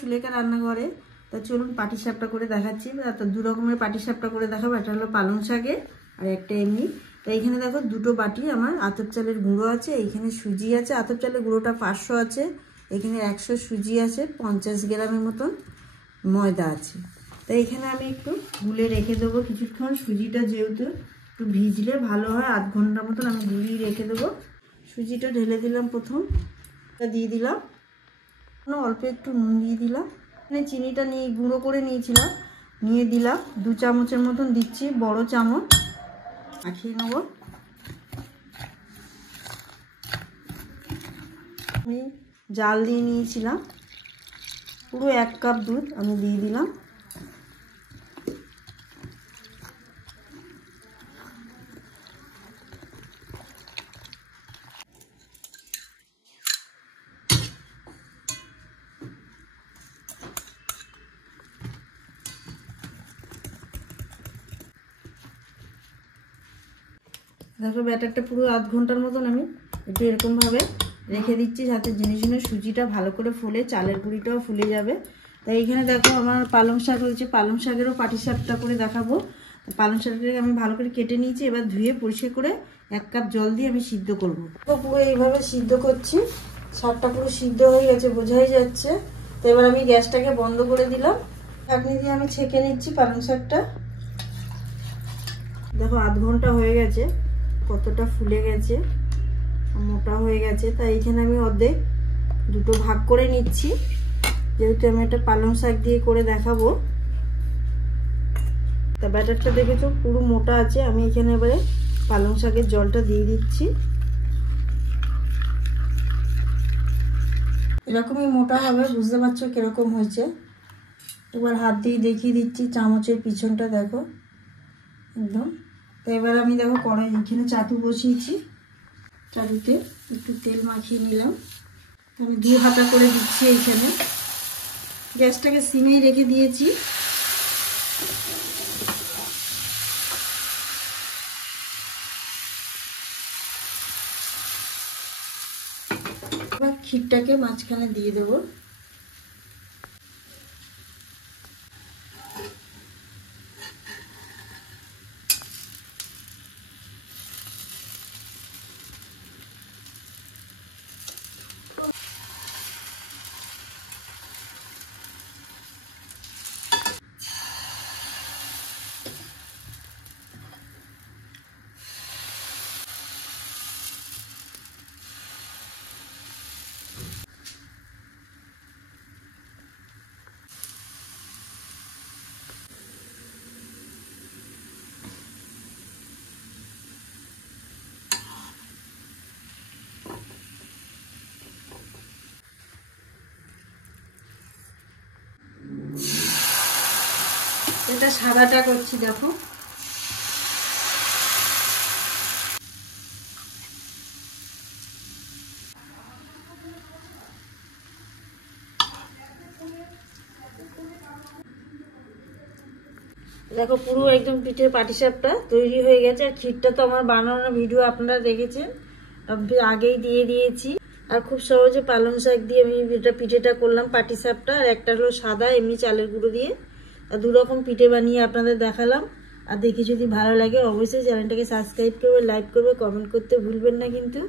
সুলেখা রান্নাঘরে। তা চলুন পাটিসাপটা করে দেখাচ্ছি। তো দু রকমের পাটিসাপটা করে দেখাবো। একটা হলো পালং শাকের আর একটা এমনি। তো এইখানে দেখো দুটো বাটি আমার আতপ চালের গুঁড়ো আছে, এইখানে সুজি আছে। আতপ চালের গুঁড়োটা 500 আছে, এখানে 100 সুজি আছে, 50 গ্রামের মতন ময়দা আছে। তো এখানে আমি একটু গুলে রেখে দেবো কিছুক্ষণ। সুজিটা যেহেতু একটু ভিজলে ভালো হয়, আধ ঘন্টা মতন আমি গুলিয়ে রেখে দেবো। সুজিটা ঢেলে দিলাম, প্রথম দিয়ে দিলাম, অল্প একটু নুন দিয়ে দিলাম। এখানে চিনিটা নিয়ে গুঁড়ো করে নিয়েছিলাম, নিয়ে দিলাম 2 চামচের মতন দিচ্ছি, বড় চামচ। মাখিয়ে নেব। আমি জাল দিয়ে নিয়েছিলাম, পুরো 1 কাপ দুধ আমি দিয়ে দিলাম। দেখো ব্যাটারটা পুরো আধ ঘন্টার মতন আমি একটু এরকমভাবে রেখে দিচ্ছি, যাতে জিনিসগুলো সুজিটা ভালো করে ফুলে, চালের গুঁড়িটাও ফুলে যাবে। তাই এখানে দেখো আমার পালং শাক হয়েছে, পালং শাকেরও পাটিসাপটা করে দেখাবো। পালং শাকটাকে আমি ভালো করে কেটে নিয়েছি, এবার ধুয়ে পরিষ্কার করে 1 কাপ জল দিয়ে আমি সিদ্ধ করব। পুরো এইভাবে সিদ্ধ করছি, শাকটা পুরো সিদ্ধ হয়ে গেছে, বোঝাই যাচ্ছে। তো এবার আমি গ্যাসটাকে বন্ধ করে দিলাম। ছাঁকনি দিয়ে আমি ছেঁকে নিচ্ছি পালং শাকটা। দেখো আধ ঘন্টা হয়ে গেছে, কতটা ফুলে গেছে, মোটা হয়ে গেছে। তাই এখানে আমি অর্ধেক দুটো ভাগ করে নিচ্ছি, যেহেতু আমি একটা পালং শাক দিয়ে করে দেখাবো। তা ব্যাটারটা দেখেছো পুরো মোটা আছে। আমি এখানে এবারে পালং শাকের জলটা দিয়ে দিচ্ছি। এরকমই মোটা হবে, বুঝতে পারছো কিরকম হয়েছে। এবার হাত দিয়ে দেখিয়ে দিচ্ছি, চামচের পিছনটা দেখো একদম। তো এবার আমি দেখো কড়াই এখানে চাটু বসিয়েছি, চাটুতে একটু তেল মাখিয়ে নিলাম। আমি 2 হাতা করে দিচ্ছি এইখানে। গ্যাসটাকে সিমেই রেখে দিয়েছি। এবার ক্ষীরটাকে মাঝখানে দিয়ে দেবো। এটা সাদাটা করছি দেখো। দেখো পুরো একদম পিঠের পাটিসাপটা তৈরি হয়ে গেছে। আর ক্ষীরটা তো আমার বানানোর ভিডিও আপনারা দেখেছেন, আগেই দিয়ে দিয়েছি। আর খুব সহজে পালং শাক দিয়ে আমি এটা পিঠেটা করলাম পাটিসাপটা। আর একটা হলো সাদা এমনি চালের গুঁড়ো দিয়ে। আর 2 রকম পিঠে বানিয়ে আপনাদের দেখালাম। আর দেখে যদি ভালো লাগে অবশ্যই চ্যানেলটাকে সাবস্ক্রাইব করবে, লাইক করবে, কমেন্ট করতে ভুলবেন না কিন্তু।